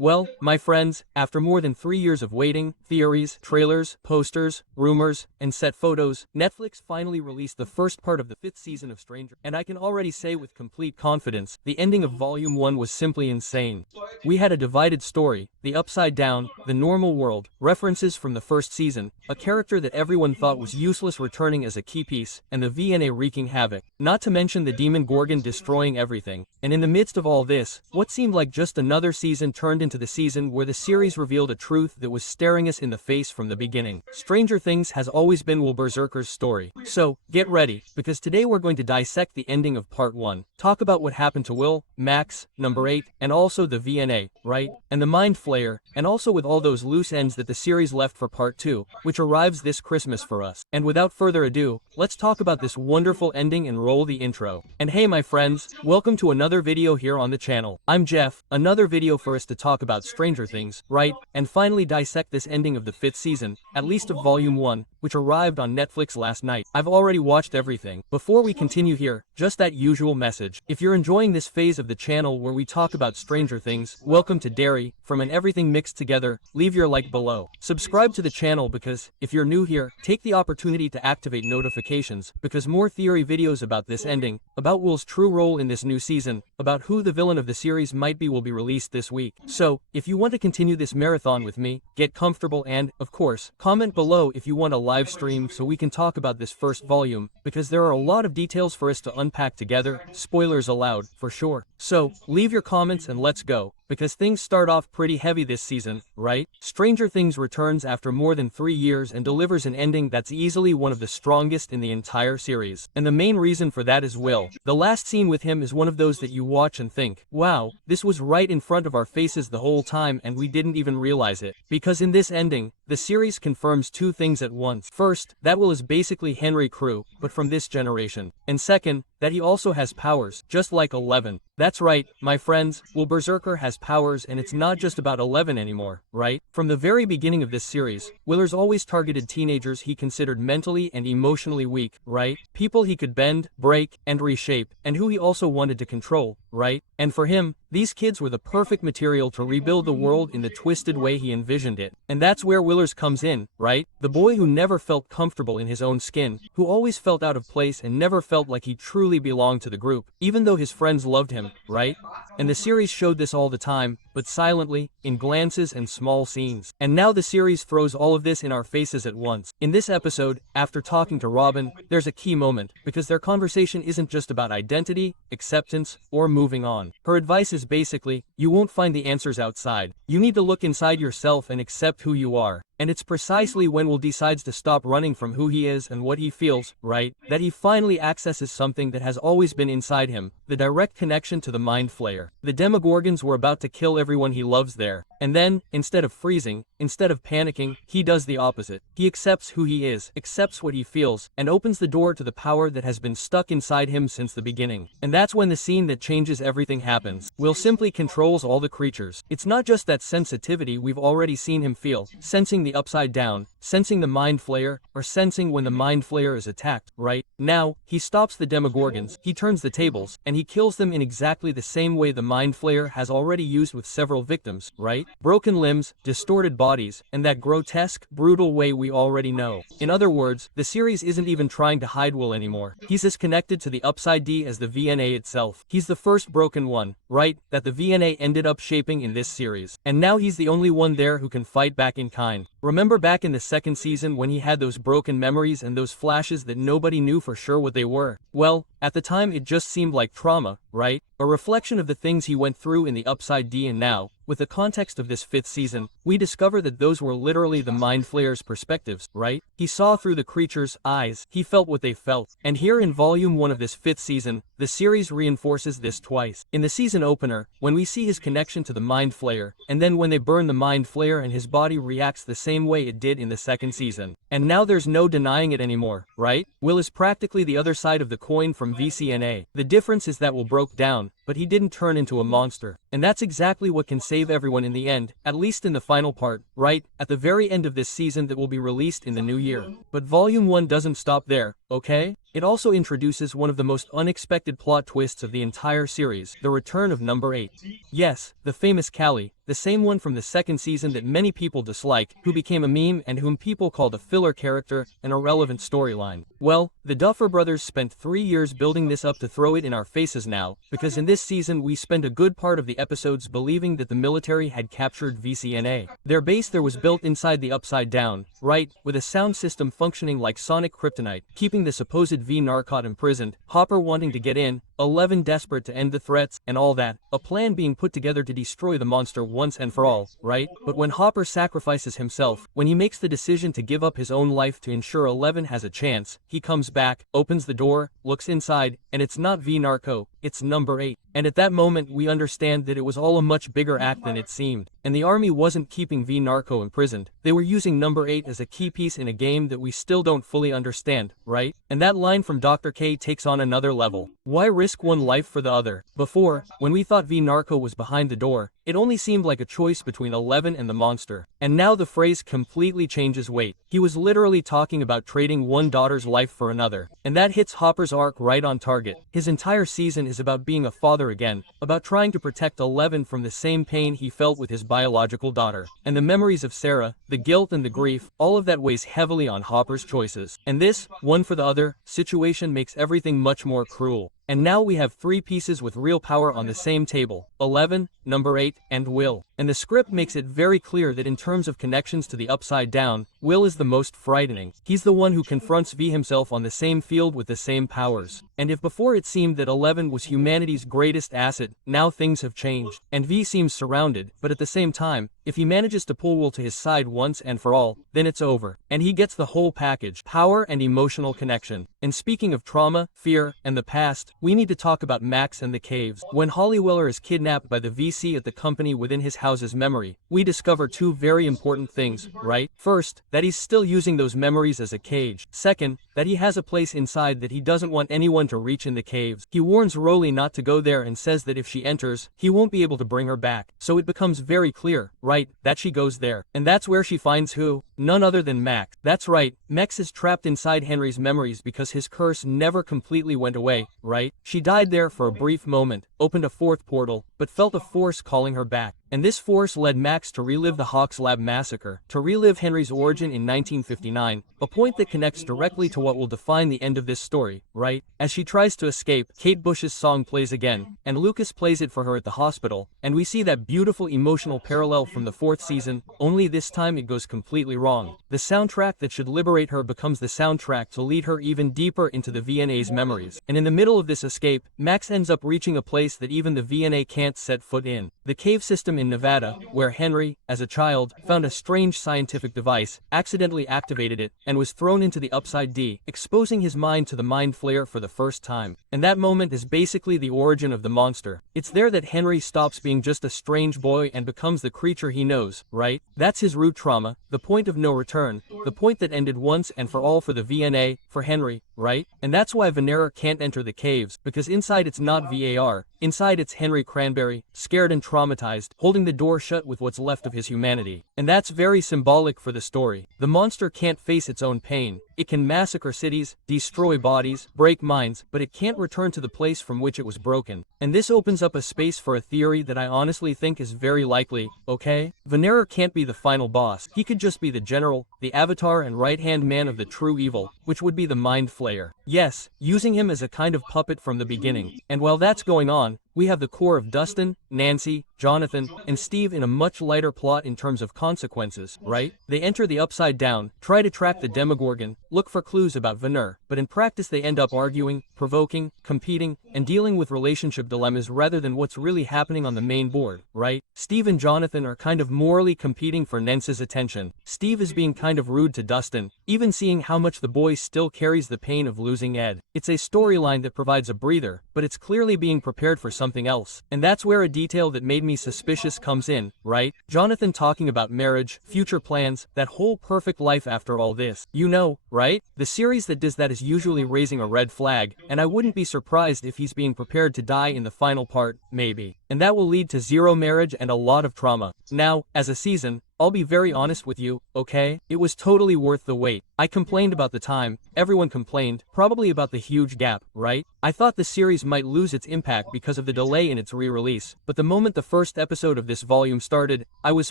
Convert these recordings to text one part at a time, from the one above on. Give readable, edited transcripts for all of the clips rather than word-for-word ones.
Well, my friends, after more than 3 years of waiting, theories, trailers, posters, rumors, and set photos, Netflix finally released the first part of the 5th season of Stranger. And I can already say with complete confidence, the ending of Volume 1 was simply insane. We had a divided story, the upside down, the normal world, references from the first season, a character that everyone thought was useless returning as a key piece, and the VNA wreaking havoc. Not to mention the Demon Gorgon destroying everything. And in the midst of all this, what seemed like just another season turned into the season where the series revealed a truth that was staring us in the face from the beginning. Stranger Things has always been Will Berserker's story. So, get ready, because today we're going to dissect the ending of Part 1, talk about what happened to Will, Max, Number 8, and also the VNA, right? And the Mind Flayer, and also with all those loose ends that the series left for Part 2, which arrives this Christmas for us. And without further ado, let's talk about this wonderful ending and roll the intro. And hey my friends, welcome to another video here on the channel. I'm Jeff, another video for us to talk about Stranger Things, right? And finally dissect this ending of the 5th season, at least of Volume 1, which arrived on Netflix last night. I've already watched everything. Before we continue here, just that usual message. If you're enjoying this phase of the channel where we talk about Stranger Things, welcome to Dairy, from an everything mixed together, leave your like below. Subscribe to the channel because, if you're new here, take the opportunity to activate notifications, because more theory videos about this ending, about Will's true role in this new season, about who the villain of the series might be will be released this week. So, if you want to continue this marathon with me, get comfortable and, of course, comment below if you want a live stream so we can talk about this first volume, because there are a lot of details for us to unpack together, spoilers allowed, for sure. So, leave your comments and let's go, because things start off pretty heavy this season, right? Stranger Things returns after more than 3 years and delivers an ending that's easily one of the strongest in the entire series. And the main reason for that is Will. The last scene with him is one of those that you watch and think, wow, this was right in front of our faces the whole time and we didn't even realize it. Because in this ending, the series confirms two things at once. First, that Will is basically Henry Crew, but from this generation. And second, that he also has powers, just like 11. That's right, my friends, Will Berserker has powers and it's not just about 11 anymore, right? From the very beginning of this series, Willer's always targeted teenagers he considered mentally and emotionally weak, right? People he could bend, break, and reshape, and who he also wanted to control, right? And for him, these kids were the perfect material to rebuild the world in the twisted way he envisioned it. And that's where Willers comes in, right? The boy who never felt comfortable in his own skin, who always felt out of place and never felt like he truly belonged to the group, even though his friends loved him, right? And the series showed this all the time, but silently, in glances and small scenes. And now the series throws all of this in our faces at once. In this episode, after talking to Robin, there's a key moment, because their conversation isn't just about identity, acceptance, or moving on. Her advice is basically, you won't find the answers outside. You need to look inside yourself and accept who you are. And it's precisely when Will decides to stop running from who he is and what he feels, right, that he finally accesses something that has always been inside him, the direct connection to the Mind Flayer. The Demogorgons were about to kill everyone he loves there. And then, instead of freezing, instead of panicking, he does the opposite. He accepts who he is, accepts what he feels, and opens the door to the power that has been stuck inside him since the beginning. And that's when the scene that changes everything happens. Will simply controls all the creatures. It's not just that sensitivity we've already seen him feel, sensing the upside down, sensing the Mind Flayer, or sensing when the Mind Flayer is attacked, right? Now, he stops the Demogorgons, he turns the tables, and he kills them in exactly the same way the Mind Flayer has already used with several victims, right? Broken limbs, distorted bodies, and that grotesque, brutal way we already know. In other words, the series isn't even trying to hide Will anymore. He's as connected to the Upside D as the VNA itself. He's the first broken one, right, that the VNA ended up shaping in this series. And now he's the only one there who can fight back in kind. Remember back in the second season when he had those broken memories and those flashes that nobody knew for sure what they were? Well, at the time it just seemed like trauma, right? A reflection of the things he went through in the Upside D, and now, with the context of this 5th season, we discover that those were literally the Mind Flayer's perspectives, right? He saw through the creatures' eyes, he felt what they felt. And here in Volume 1 of this 5th season, the series reinforces this twice. In the season opener, when we see his connection to the Mind Flayer, and then when they burn the Mind Flayer and his body reacts the same way it did in the second season. And now there's no denying it anymore, right? Will is practically the other side of the coin from VCNA. The difference is that Will broke down, but he didn't turn into a monster. And that's exactly what can save everyone in the end, at least in the final part, right? At the very end of this season that will be released in the new year. But Volume 1 doesn't stop there, okay? It also introduces one of the most unexpected plot twists of the entire series, the return of number 8. Yes, the famous Callie, the same one from the second season that many people dislike, who became a meme and whom people called a filler character, an irrelevant storyline. Well, the Duffer Brothers spent 3 years building this up to throw it in our faces now, because in this season we spend a good part of the episodes believing that the military had captured VCNA. Their base there was built inside the Upside Down, right, with a sound system functioning like sonic kryptonite, keeping the supposed V-Narcot imprisoned, Hopper wanting to get in, 11 desperate to end the threats, and all that, a plan being put together to destroy the monster once and for all, right? But when Hopper sacrifices himself, when he makes the decision to give up his own life to ensure 11 has a chance, he comes back, opens the door, looks inside, and it's not V-Narco, it's number 8. And at that moment we understand that it was all a much bigger act than it seemed. And the army wasn't keeping V-Narco imprisoned, they were using number 8 as a key piece in a game that we still don't fully understand, right? And that line from Dr. K takes on another level. Why risk one life for the other? Before, when we thought V-Narco was behind the door, it only seemed like a choice between 11 and the monster. And now the phrase completely changes weight. He was literally talking about trading one daughter's life for another. And that hits Hopper's arc right on target. His entire season is about being a father again, about trying to protect 11 from the same pain he felt with his biological daughter. And the memories of Sarah, the guilt and the grief, all of that weighs heavily on Hopper's choices. And this, one for the other, situation makes everything much more cruel. And now we have 3 pieces with real power on the same table, 11, number 8, and Will. And the script makes it very clear that in terms of connections to the Upside Down, Will is the most frightening. He's the one who confronts V himself on the same field with the same powers. And if before it seemed that 11 was humanity's greatest asset, now things have changed. And V seems surrounded, but at the same time, if he manages to pull Will to his side once and for all, then it's over. And he gets the whole package, power and emotional connection. And speaking of trauma, fear, and the past, we need to talk about Max and the caves. When Holly Weller is kidnapped by the VC at the company within his house's memory, we discover 2 very important things, right? First, that he's still using those memories as a cage. Second, that he has a place inside that he doesn't want anyone to reach in the caves. He warns Rolly not to go there and says that if she enters, he won't be able to bring her back. So it becomes very clear, right, that she goes there. And that's where she finds who? None other than Max. That's right, Max is trapped inside Henry's memories because his curse never completely went away, right? She died there for a brief moment, opened a 4th portal, but felt a force calling her back. And this force led Max to relive the Hawks Lab massacre, to relive Henry's origin in 1959, a point that connects directly to what will define the end of this story, right? As she tries to escape, Kate Bush's song plays again, and Lucas plays it for her at the hospital, and we see that beautiful emotional parallel from the 4th season, only this time it goes completely wrong. The soundtrack that should liberate her becomes the soundtrack to lead her even deeper into the VNA's memories. And in the middle of this escape, Max ends up reaching a place that even the VNA can't set foot in. The cave system in Nevada, where Henry, as a child, found a strange scientific device, accidentally activated it, and was thrown into the Upside D, exposing his mind to the Mind Flayer for the first time. And that moment is basically the origin of the monster. It's there that Henry stops being just a strange boy and becomes the creature he knows, right? That's his root trauma, the point of no return, the point that ended once and for all for the VNA, for Henry, right? And that's why Vecna can't enter the caves, because inside it's not VAR, inside it's Henry Cranberry, scared and traumatized, holding the door shut with what's left of his humanity. And that's very symbolic for the story. The monster can't face its own pain. It can massacre cities, destroy bodies, break minds, but it can't return to the place from which it was broken. And this opens up a space for a theory that I honestly think is very likely, okay? Vecna can't be the final boss. He could just be the general, the avatar and right-hand man of the true evil, which would be the Mind Flayer. Yes, using him as a kind of puppet from the beginning. And while that's going on, we have the core of Dustin, Nancy, Jonathan, and Steve in a much lighter plot in terms of consequences, right? They enter the Upside Down, try to track the Demogorgon, look for clues about Vecna, but in practice they end up arguing, provoking, competing, and dealing with relationship dilemmas rather than what's really happening on the main board, right? Steve and Jonathan are kind of morally competing for Nancy's attention. Steve is being kind of rude to Dustin, even seeing how much the boy still carries the pain of losing Ed. It's a storyline that provides a breather, but it's clearly being prepared for something else. And that's where a detail that made me suspicious comes in, right? Jonathan talking about marriage, future plans, that whole perfect life after all this. You know, right? The series that does that is usually raising a red flag, and I wouldn't be surprised if he's being prepared to die in the final part, maybe. And that will lead to zero marriage and a lot of trauma. Now, as a season, I'll be very honest with you, okay? It was totally worth the wait. I complained about the time, everyone complained, probably about the huge gap, right? I thought the series might lose its impact because of the delay in its re-release, but the moment the first episode of this volume started, I was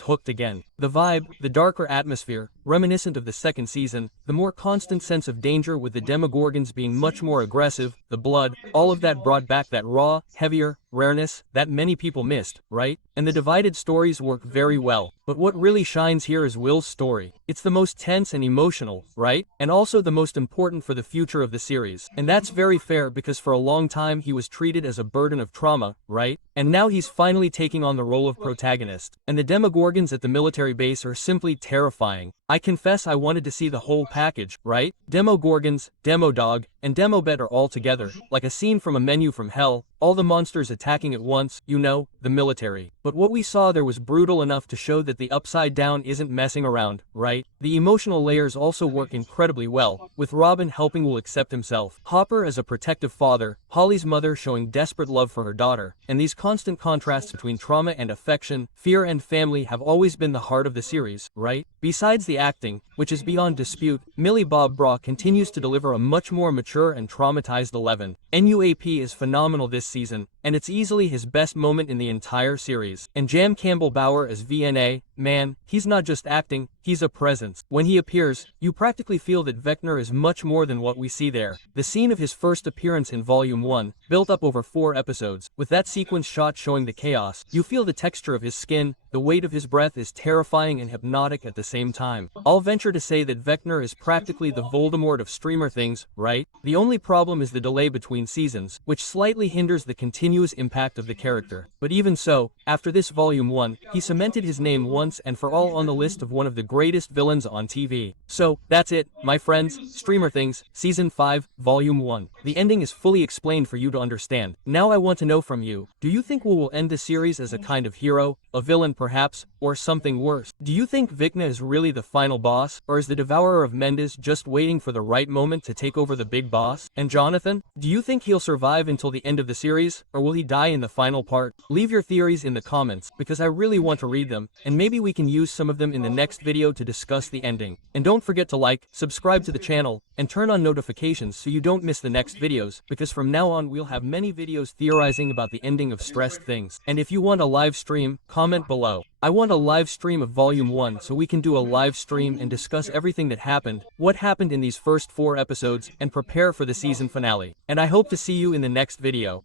hooked again. The vibe, the darker atmosphere, reminiscent of the second season, the more constant sense of danger with the Demogorgons being much more aggressive, the blood, all of that brought back that raw, heavier, rareness that many people missed, right? And the divided stories work very well. But what really shines here is Will's story. It's the most tense and emotional, right? And also the most important for the future of the series. And that's very fair because for a long time he was treated as a burden of trauma, right? And now he's finally taking on the role of protagonist. And the Demogorgons at the military base are simply terrifying. I confess I wanted to see the whole package, right? Demogorgons, Demodog, and Demobet are all together, like a scene from a menu from hell, all the monsters attacking at once, you know, the military. But what we saw there was brutal enough to show that the Upside Down isn't messing around, right? The emotional layers also work incredibly well, with Robin helping Will accept himself, Hopper as a protective father, Holly's mother showing desperate love for her daughter, and these constant contrasts between trauma and affection, fear and family have always been the heart of the series, right? Besides the acting, which is beyond dispute, Millie Bob Braun continues to deliver a much more mature and traumatized Eleven. NUAP is phenomenal this season, and it's easily his best moment in the entire series. And Jam Campbell Bower as VNA, man, he's not just acting, he's a presence. When he appears, you practically feel that Vecna is much more than what we see there. The scene of his first appearance in Volume 1, built up over 4 episodes, with that sequence shot showing the chaos, you feel the texture of his skin, the weight of his breath is terrifying and hypnotic at the same time. I'll venture to say that Vecna is practically the Voldemort of streamer things, right? The only problem is the delay between seasons, which slightly hinders the continuous impact of the character. But even so, after this Volume 1, he cemented his name once and for all on the list of one of the greatest villains on TV. So, that's it, my friends, Streamer Things, Season 5, Volume 1. The ending is fully explained for you to understand. Now I want to know from you, do you think Will end the series as a kind of hero, a villain perhaps, or something worse? Do you think Vecna is really the final boss, or is the Devourer of Mendes just waiting for the right moment to take over the big boss? And Jonathan, do you think he'll survive until the end of the series, or will he die in the final part? Leave your theories in the comments, because I really want to read them, and maybe we can use some of them in the next video to discuss the ending. And don't forget to like, subscribe to the channel, and turn on notifications so you don't miss the next videos, because from now on we'll have many videos theorizing about the ending of Stressed Things. And if you want a live stream, comment below. I want a live stream of Volume 1 so we can do a live stream and discuss everything that happened, what happened in these first 4 episodes, and prepare for the season finale. And I hope to see you in the next video.